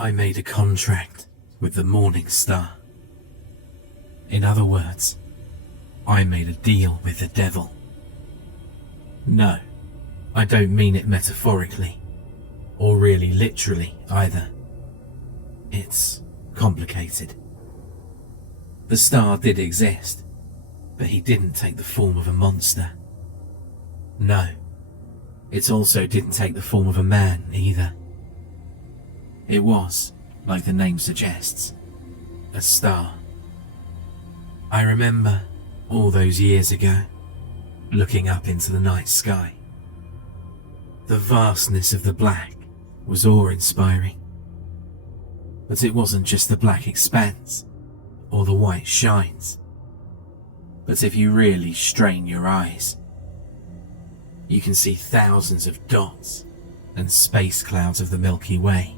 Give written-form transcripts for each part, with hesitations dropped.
I made a contract with the Mourning Star. In other words, I made a deal with the devil. No, I don't mean it metaphorically, or really literally either. It's complicated. The star did exist, but he didn't take the form of a monster. No, it also didn't take the form of a man either. It was, like the name suggests, a star. I remember, all those years ago, looking up into the night sky. The vastness of the black was awe-inspiring. But it wasn't just the black expanse, or the white shines. But if you really strain your eyes, you can see thousands of dots and space clouds of the Milky Way.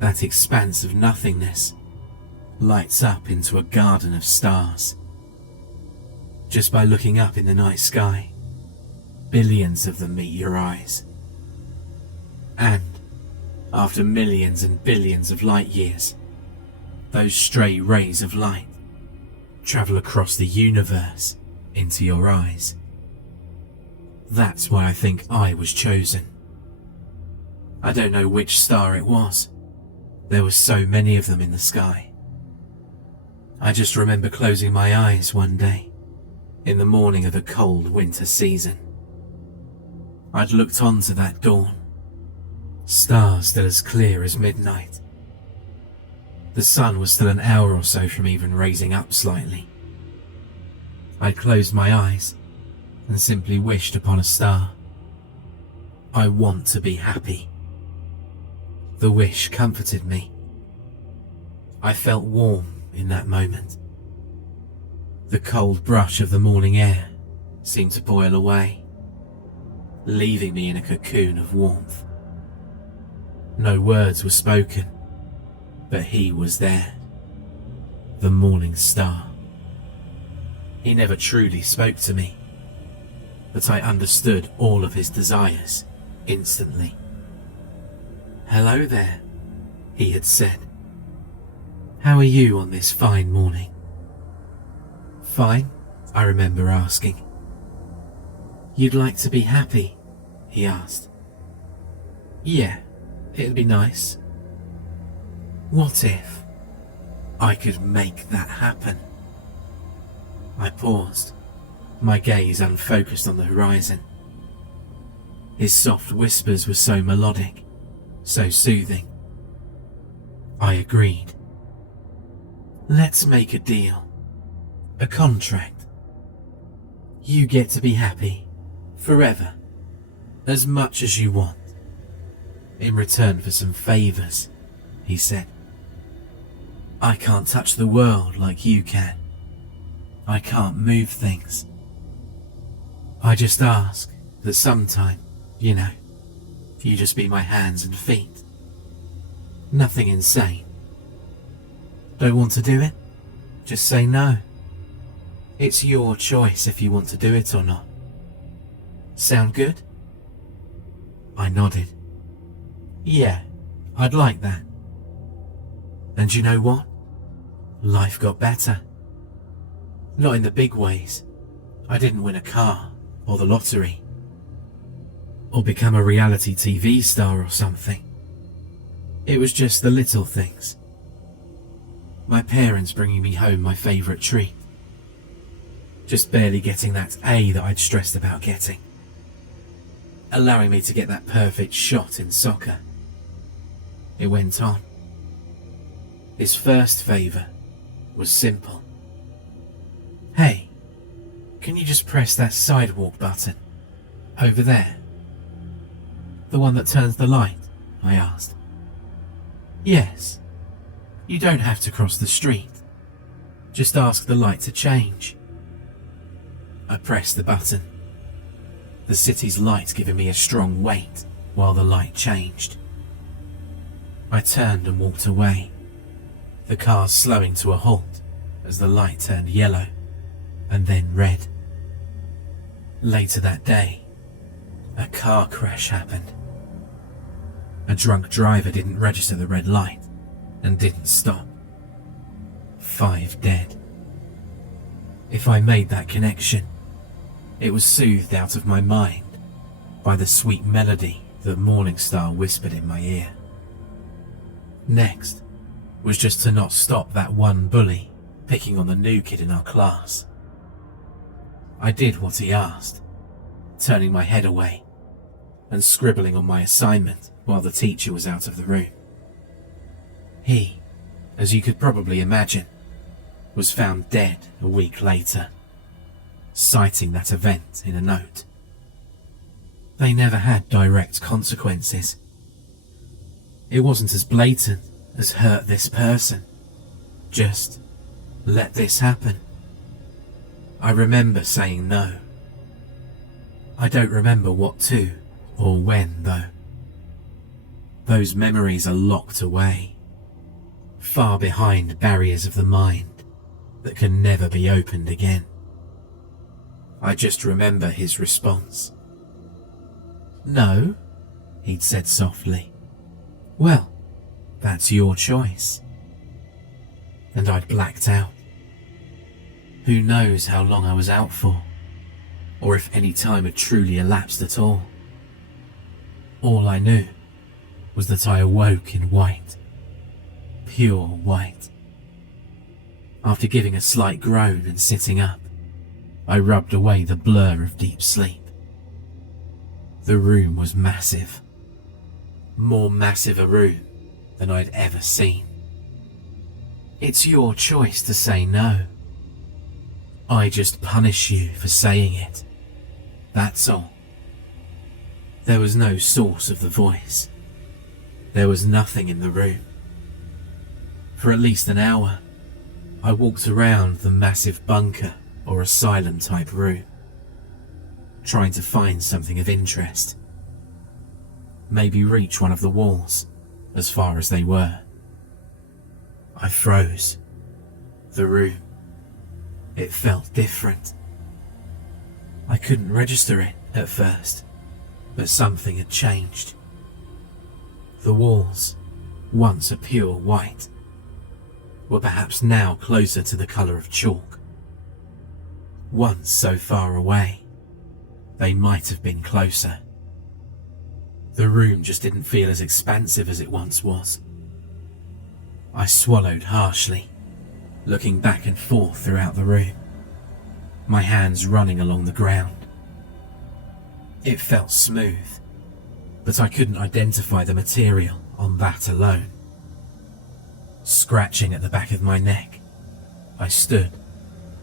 That expanse of nothingness lights up into a garden of stars. Just by looking up in the night sky, billions of them meet your eyes. And, after millions and billions of light years, those stray rays of light travel across the universe into your eyes. That's why I think I was chosen. I don't know which star it was. There were so many of them in the sky. I just remember closing my eyes one day, in the morning of the cold winter season. I'd looked onto that dawn, stars still as clear as midnight. The sun was still an hour or so from even raising up slightly. I'd closed my eyes and simply wished upon a star. I want to be happy. The wish comforted me. I felt warm in that moment. The cold brush of the morning air seemed to boil away, leaving me in a cocoon of warmth. No words were spoken, but he was there, the Mourning Star. He never truly spoke to me, but I understood all of his desires instantly. "Hello there," he had said. "How are you on this fine morning?" "Fine," I remember asking. "You'd like to be happy?" he asked. "Yeah, it'd be nice." "What if I could make that happen?" I paused, my gaze unfocused on the horizon. His soft whispers were so melodic, so soothing. I agreed. "Let's make a deal. A contract. You get to be happy, forever, as much as you want, in return for some favors," he said. "I can't touch the world like you can. I can't move things. I just ask that sometime, you just be my hands and feet. Nothing insane. Don't want to do it? Just say no. It's your choice if you want to do it or not. Sound good?" I nodded. "Yeah, I'd like that." And you know what? Life got better. Not in the big ways. I didn't win a car or the lottery, or become a reality TV star or something. It was just the little things. My parents bringing me home my favourite treat. Just barely getting that A that I'd stressed about getting. Allowing me to get that perfect shot in soccer. It went on. His first favour was simple. "Hey, can you just press that sidewalk button? Over there. The one that turns the light?" I asked. "Yes. You don't have to cross the street. Just ask the light to change." I pressed the button, the city's light giving me a strong weight while the light changed. I turned and walked away, the car slowing to a halt as the light turned yellow and then red. Later that day, a car crash happened. A drunk driver didn't register the red light and didn't stop. 5 dead. If I made that connection, it was soothed out of my mind by the sweet melody that Mourning Star whispered in my ear. Next was just to not stop that one bully picking on the new kid in our class. I did what he asked, turning my head away and scribbling on my assignment while the teacher was out of the room. He, as you could probably imagine, was found dead a week later, citing that event in a note. They never had direct consequences. It wasn't as blatant as hurt this person, just let this happen. I remember saying no. I don't remember what to or when though. Those memories are locked away, far behind barriers of the mind that can never be opened again. I just remember his response. "No," he'd said softly. "Well, that's your choice." And I'd blacked out. Who knows how long I was out for, or if any time had truly elapsed at all. All I knew was that I awoke in white, pure white. After giving a slight groan and sitting up, I rubbed away the blur of deep sleep. The room was massive, more massive a room than I'd ever seen. It's your choice to say no. I just punish you for saying it. That's all. There was no source of the voice. There was nothing in the room. For at least an hour, I walked around the massive bunker or asylum type room, trying to find something of interest. Maybe reach one of the walls, as far as they were. I froze. The room. It felt different. I couldn't register it at first, but something had changed. The walls, once a pure white, were perhaps now closer to the colour of chalk. Once so far away, they might have been closer. The room just didn't feel as expansive as it once was. I swallowed harshly, looking back and forth throughout the room, my hands running along the ground. It felt smooth, but I couldn't identify the material on that alone. Scratching at the back of my neck, I stood,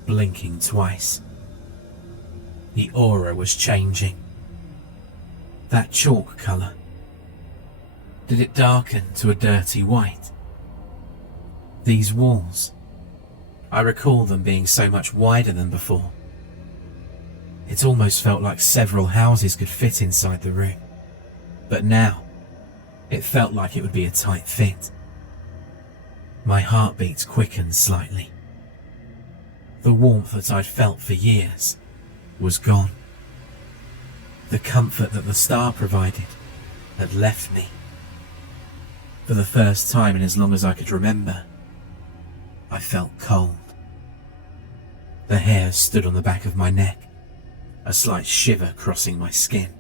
blinking twice. The aura was changing. That chalk colour, did it darken to a dirty white? These walls, I recall them being so much wider than before. It almost felt like several houses could fit inside the room, but now it felt like it would be a tight fit. My heartbeat quickened slightly. The warmth that I'd felt for years was gone. The comfort that the star provided had left me. For the first time in as long as I could remember, I felt cold. The hairs stood on the back of my neck, a slight shiver crossing my skin.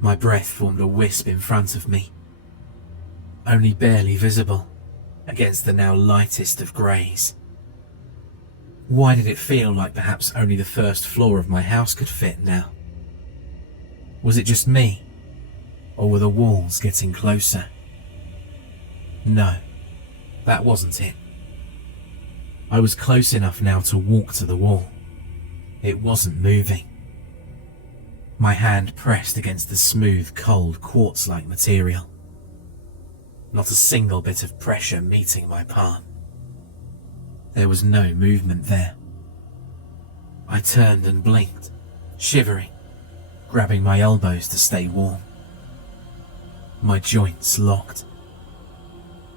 My breath formed a wisp in front of me, only barely visible against the now lightest of greys. Why did it feel like perhaps only the first floor of my house could fit now? Was it just me, or were the walls getting closer? No, that wasn't it. I was close enough now to walk to the wall. It wasn't moving. My hand pressed against the smooth, cold, quartz-like material. Not a single bit of pressure meeting my palm. There was no movement there. I turned and blinked, shivering, grabbing my elbows to stay warm. My joints locked.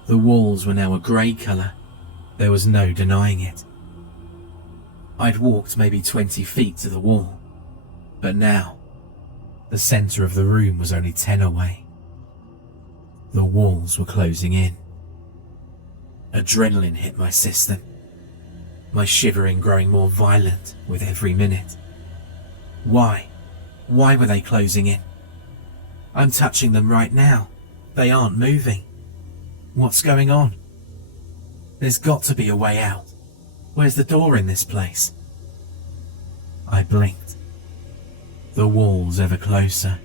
The walls were now a grey colour. There was no denying it. I'd walked maybe 20 feet to the wall, but now the centre of the room was only 10 away. The walls were closing in. Adrenaline hit my system, my shivering growing more violent with every minute. Why? Why were they closing in? I'm touching them right now. They aren't moving. What's going on? There's got to be a way out. Where's the door in this place? I blinked. The walls ever closer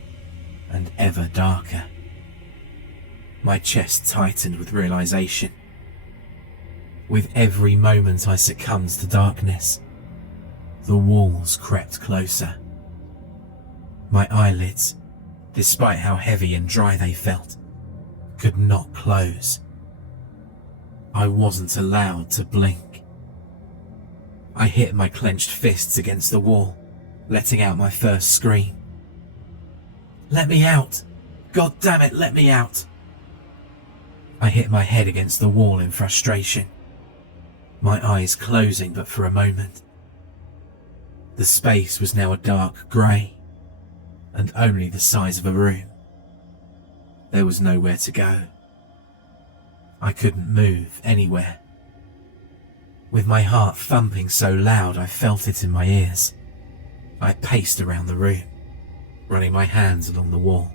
and ever darker. My chest tightened with realization. With every moment I succumbed to darkness, the walls crept closer. My eyelids, despite how heavy and dry they felt, could not close. I wasn't allowed to blink. I hit my clenched fists against the wall, letting out my first scream. Let me out! God damn it, let me out! I hit my head against the wall in frustration, my eyes closing but for a moment. The space was now a dark grey, and only the size of a room. There was nowhere to go. I couldn't move anywhere. With my heart thumping so loud I felt it in my ears, I paced around the room, running my hands along the wall.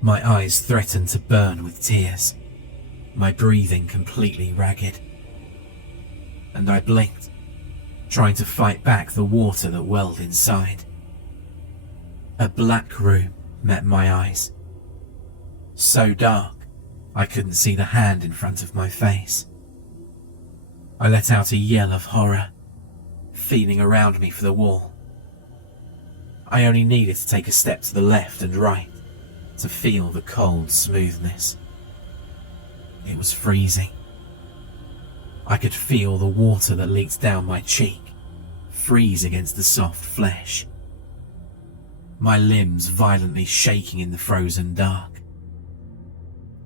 My eyes threatened to burn with tears, my breathing completely ragged. And I blinked, trying to fight back the water that welled inside. A black room met my eyes. So dark, I couldn't see the hand in front of my face. I let out a yell of horror, feeling around me for the wall. I only needed to take a step to the left and right to feel the cold smoothness. It was freezing. I could feel the water that leaked down my cheek freeze against the soft flesh. My limbs violently shaking in the frozen dark.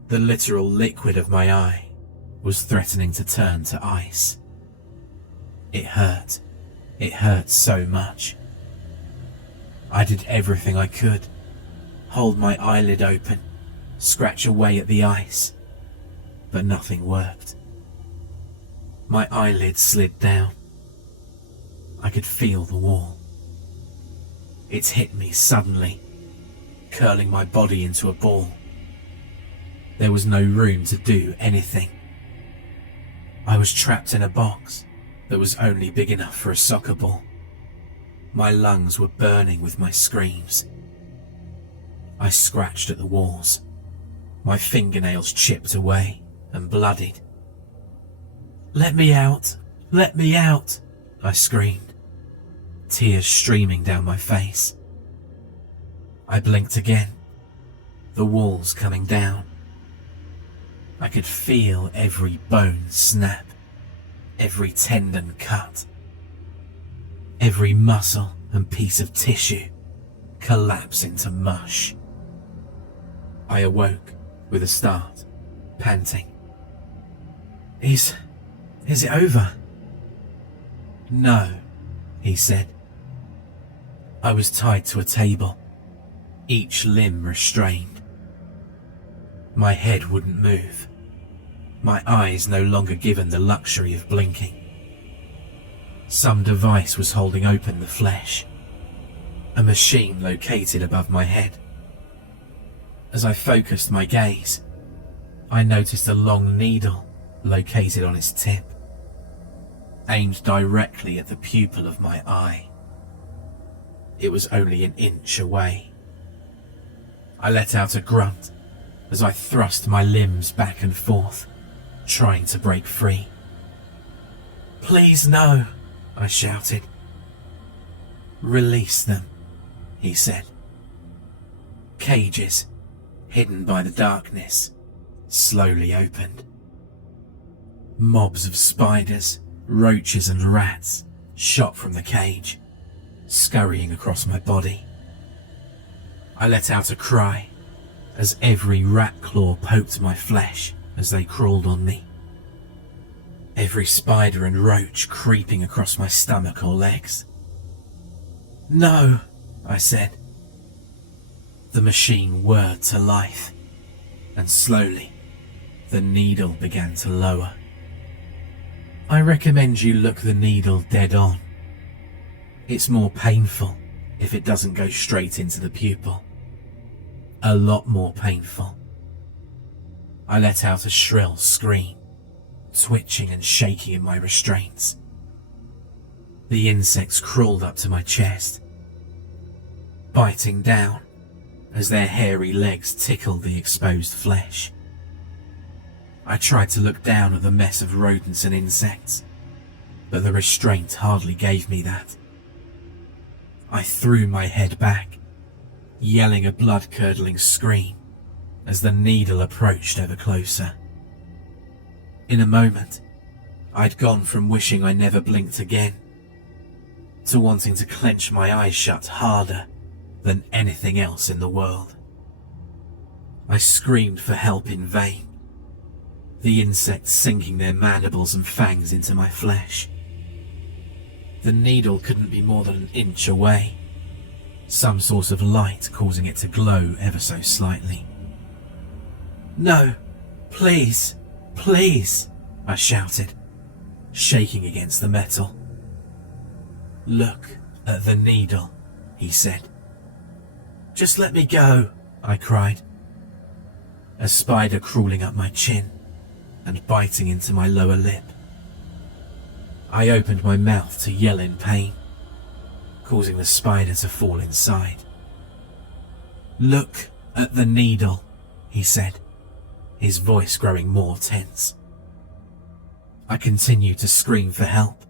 The literal liquid of my eye was threatening to turn to ice. It hurt. It hurt so much. I did everything I could. Hold my eyelid open, scratch away at the ice, but nothing worked. My eyelid slid down. I could feel the wall. It hit me suddenly, curling my body into a ball. There was no room to do anything. I was trapped in a box that was only big enough for a soccer ball. My lungs were burning with my screams. I scratched at the walls. My fingernails chipped away and bloodied. Let me out! Let me out! I screamed, tears streaming down my face. I blinked again, the walls coming down. I could feel every bone snap, every tendon cut, every muscle and piece of tissue collapse into mush. I awoke with a start, panting. Is it over? No, he said. I was tied to a table, each limb restrained. My head wouldn't move, my eyes no longer given the luxury of blinking. Some device was holding open the flesh, a machine located above my head. As I focused my gaze, I noticed a long needle located on its tip, aimed directly at the pupil of my eye. It was only an inch away. I let out a grunt as I thrust my limbs back and forth, trying to break free. Please no, I shouted. Release them, he said. Cages, hidden by the darkness, slowly opened. Mobs of spiders, roaches and rats shot from the cage, scurrying across my body. I let out a cry as every rat claw poked my flesh as they crawled on me. Every spider and roach creeping across my stomach or legs. No, I said. The machine whirred to life, and slowly, the needle began to lower. I recommend you look the needle dead on. It's more painful if it doesn't go straight into the pupil. A lot more painful. I let out a shrill scream, twitching and shaking in my restraints. The insects crawled up to my chest, biting down as their hairy legs tickled the exposed flesh. I tried to look down at the mess of rodents and insects, but the restraint hardly gave me that. I threw my head back, yelling a blood-curdling scream as the needle approached ever closer. In a moment, I'd gone from wishing I never blinked again to wanting to clench my eyes shut harder than anything else in the world. I screamed for help in vain, the insects sinking their mandibles and fangs into my flesh. The needle couldn't be more than an inch away, some source of light causing it to glow ever so slightly. "No, please, please," I shouted, shaking against the metal. "Look at the needle," he said. "Just let me go," I cried, a spider crawling up my chin and biting into my lower lip. I opened my mouth to yell in pain, causing the spider to fall inside. "Look at the needle," he said, his voice growing more tense. I continued to scream for help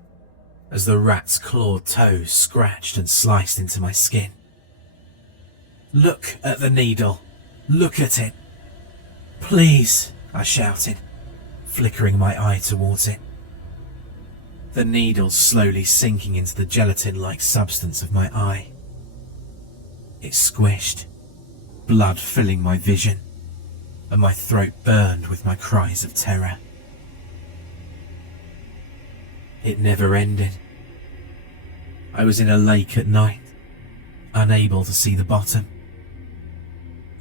as the rat's clawed toes scratched and sliced into my skin. "Look at the needle. Look at it. Please," I shouted, flickering my eye towards it. The needle slowly sinking into the gelatin-like substance of my eye. It squished, blood filling my vision, and my throat burned with my cries of terror. It never ended. I was in a lake at night, unable to see the bottom.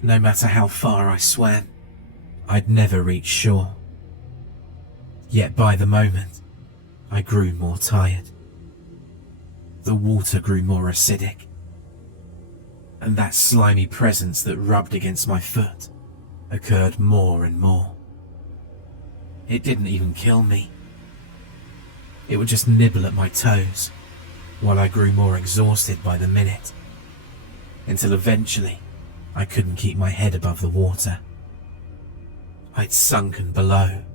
No matter how far I swam, I'd never reach shore. Yet by the moment, I grew more tired. The water grew more acidic, and that slimy presence that rubbed against my foot occurred more and more. It didn't even kill me. It would just nibble at my toes while I grew more exhausted by the minute, until eventually I couldn't keep my head above the water. I'd sunken below,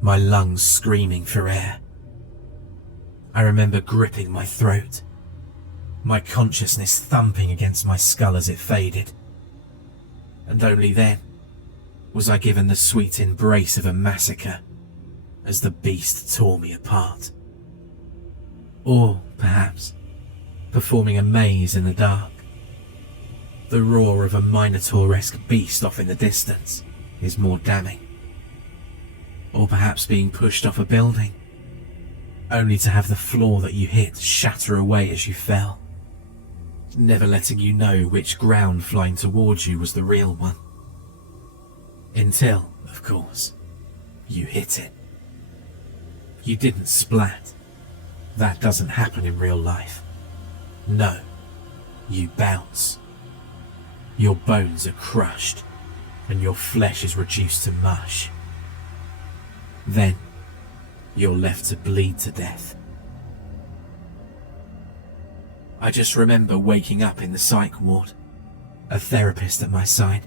my lungs screaming for air. I remember gripping my throat, my consciousness thumping against my skull as it faded. And only then was I given the sweet embrace of a massacre as the beast tore me apart. Or, perhaps, performing a maze in the dark. The roar of a Minotaur-esque beast off in the distance is more damning. Or perhaps being pushed off a building, only to have the floor that you hit shatter away as you fell, never letting you know which ground flying towards you was the real one. Until, of course, you hit it. You didn't splat. That doesn't happen in real life. No, you bounce. Your bones are crushed, and your flesh is reduced to mush. Then, you're left to bleed to death. I just remember waking up in the psych ward, a therapist at my side.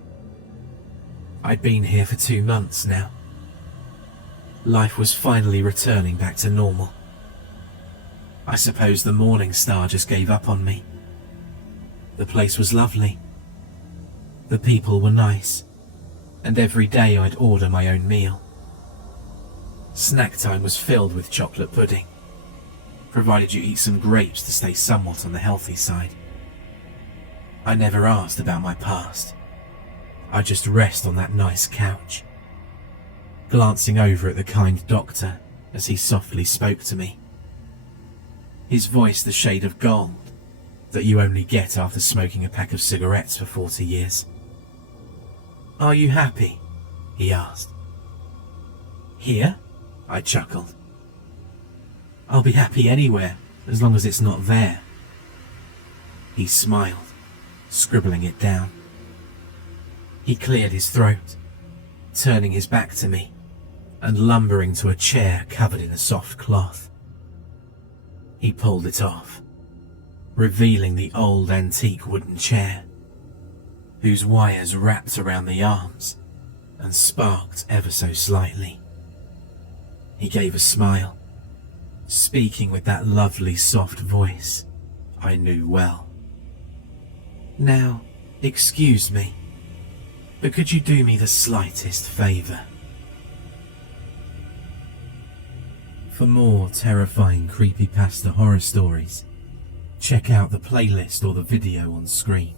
I'd been here for 2 months now. Life was finally returning back to normal. I suppose the Mourning Star just gave up on me. The place was lovely. The people were nice, and every day I'd order my own meal. Snack time was filled with chocolate pudding, provided you eat some grapes to stay somewhat on the healthy side. I never asked about my past. I'd just rest on that nice couch, glancing over at the kind doctor as he softly spoke to me. His voice the shade of gold that you only get after smoking a pack of cigarettes for 40 years. "Are you happy?" he asked. Here? I chuckled. I'll be happy anywhere, as long as it's not there. He smiled, scribbling it down. He cleared his throat, turning his back to me, and lumbering to a chair covered in a soft cloth. He pulled it off, revealing the old antique wooden chair, whose wires wrapped around the arms and sparked ever so slightly. He gave a smile, speaking with that lovely soft voice I knew well. Now, excuse me, but could you do me the slightest favour? For more terrifying creepypasta horror stories, check out the playlist or the video on screen.